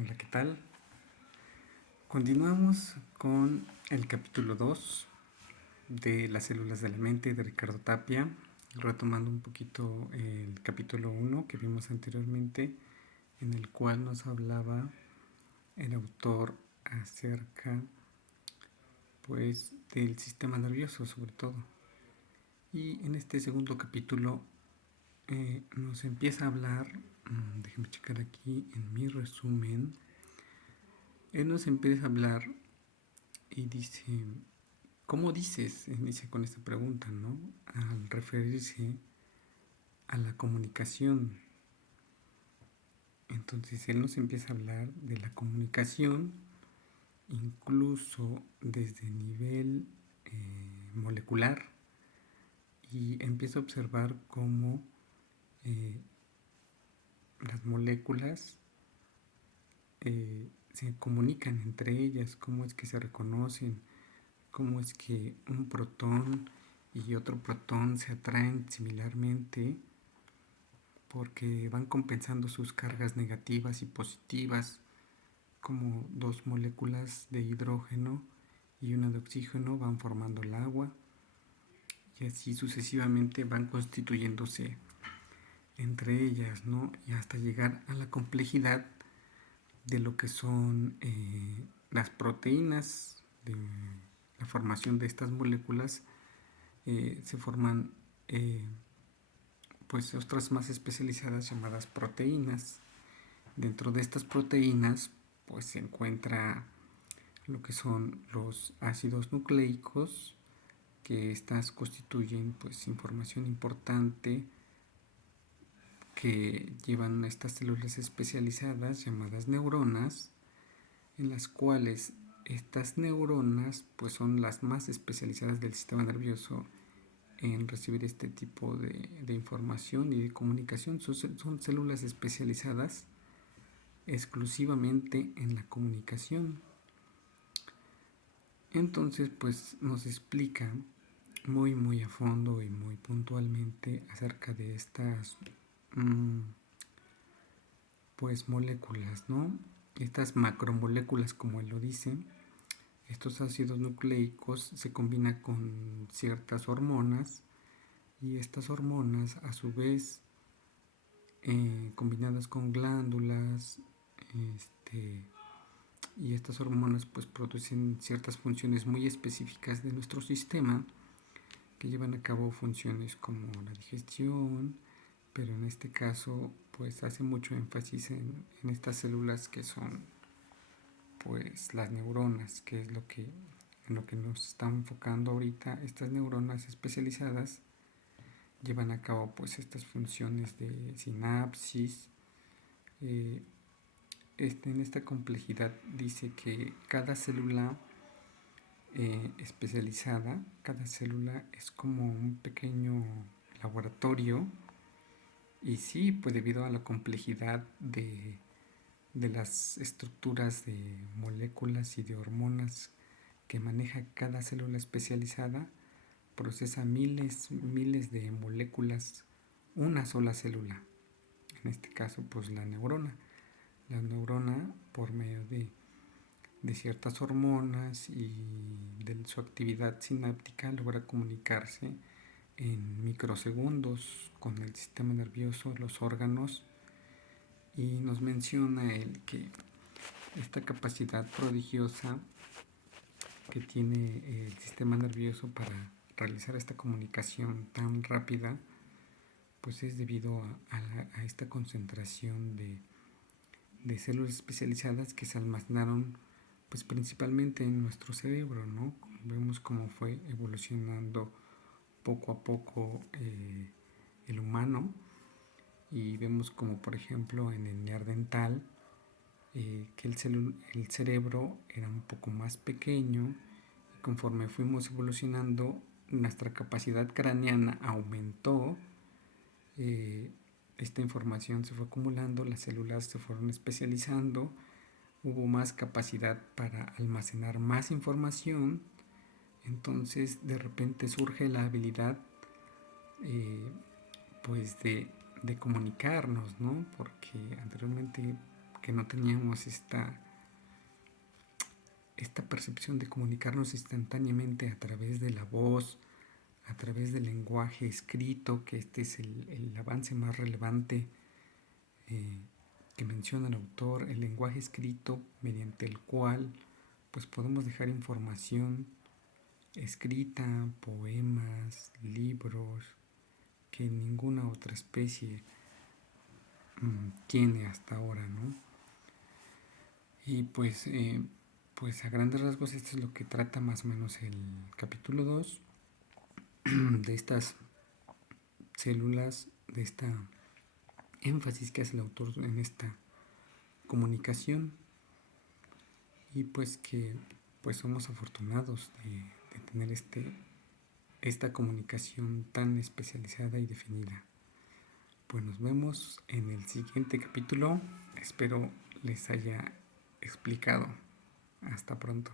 Hola, ¿qué tal? Continuamos con el capítulo 2 de las células de la mente de Ricardo Tapia, retomando un poquito el capítulo 1 que vimos anteriormente, en el cual nos hablaba el autor acerca pues del sistema nervioso sobre todo. Y en este segundo capítulo nos empieza a hablar, déjenme checar aquí en mi resumen, él nos empieza a hablar y dice, ¿cómo dices? Inicia con esta pregunta, ¿no? Al referirse a la comunicación. Entonces él nos empieza a hablar de la comunicación, incluso desde el nivel molecular, y empieza a observar cómo eh, las moléculas se comunican entre ellas, cómo es que se reconocen, cómo es que un protón y otro protón se atraen similarmente porque van compensando sus cargas negativas y positivas, como dos moléculas de hidrógeno y una de oxígeno van formando el agua, y así sucesivamente van constituyéndose entre ellas, ¿no? Y hasta llegar a la complejidad de lo que son las proteínas, de la formación de estas moléculas. Se forman pues otras más especializadas llamadas proteínas. Dentro de estas proteínas pues se encuentra lo que son los ácidos nucleicos, que estas constituyen pues información importante que llevan a estas células especializadas llamadas neuronas, en las cuales estas neuronas pues son las más especializadas del sistema nervioso en recibir este tipo de información y de comunicación. Son células especializadas exclusivamente en la comunicación. Entonces pues nos explica muy a fondo y muy puntualmente acerca de estas pues moléculas, ¿no? Estas macromoléculas, como él lo dice. Estos ácidos nucleicos se combinan con ciertas hormonas, y estas hormonas a su vez combinadas con glándulas, y estas hormonas pues producen ciertas funciones muy específicas de nuestro sistema, que llevan a cabo funciones como la digestión, pero en este caso pues hace mucho énfasis en estas células que son pues las neuronas, que es en lo que nos estamos enfocando ahorita. Estas neuronas especializadas llevan a cabo pues estas funciones de sinapsis. eh, en esta complejidad dice que cada célula especializada, cada célula es como un pequeño laboratorio, y sí, pues debido a la complejidad de las estructuras de moléculas y de hormonas que maneja cada célula especializada, procesa miles de moléculas una sola célula. En este caso, pues la neurona. La neurona, por medio de ciertas hormonas y de su actividad sináptica, logra comunicarse en microsegundos con el sistema nervioso, los órganos, y nos menciona él que esta capacidad prodigiosa que tiene el sistema nervioso para realizar esta comunicación tan rápida pues es debido a esta concentración de células especializadas que se almacenaron pues principalmente en nuestro cerebro, ¿no? Vemos cómo fue evolucionando poco a poco el humano, y vemos como por ejemplo en el neandertal que el cerebro era un poco más pequeño, y conforme fuimos evolucionando nuestra capacidad craneana aumentó. Esta información se fue acumulando, las células se fueron especializando, hubo más capacidad para almacenar más información. Entonces de repente surge la habilidad pues de comunicarnos, ¿no? Porque anteriormente que no teníamos esta percepción de comunicarnos instantáneamente a través de la voz, a través del lenguaje escrito, que este es el avance más relevante eh, que menciona el autor, el lenguaje escrito mediante el cual pues podemos dejar información escrita, poemas, libros, que ninguna otra especie tiene hasta ahora, ¿no? Y pues a grandes rasgos esto es lo que trata más o menos el capítulo 2 de estas células, de esta énfasis que hace el autor en esta comunicación, y pues que pues somos afortunados de tener esta comunicación tan especializada y definida. Pues nos vemos en el siguiente capítulo. Espero les haya explicado. Hasta pronto.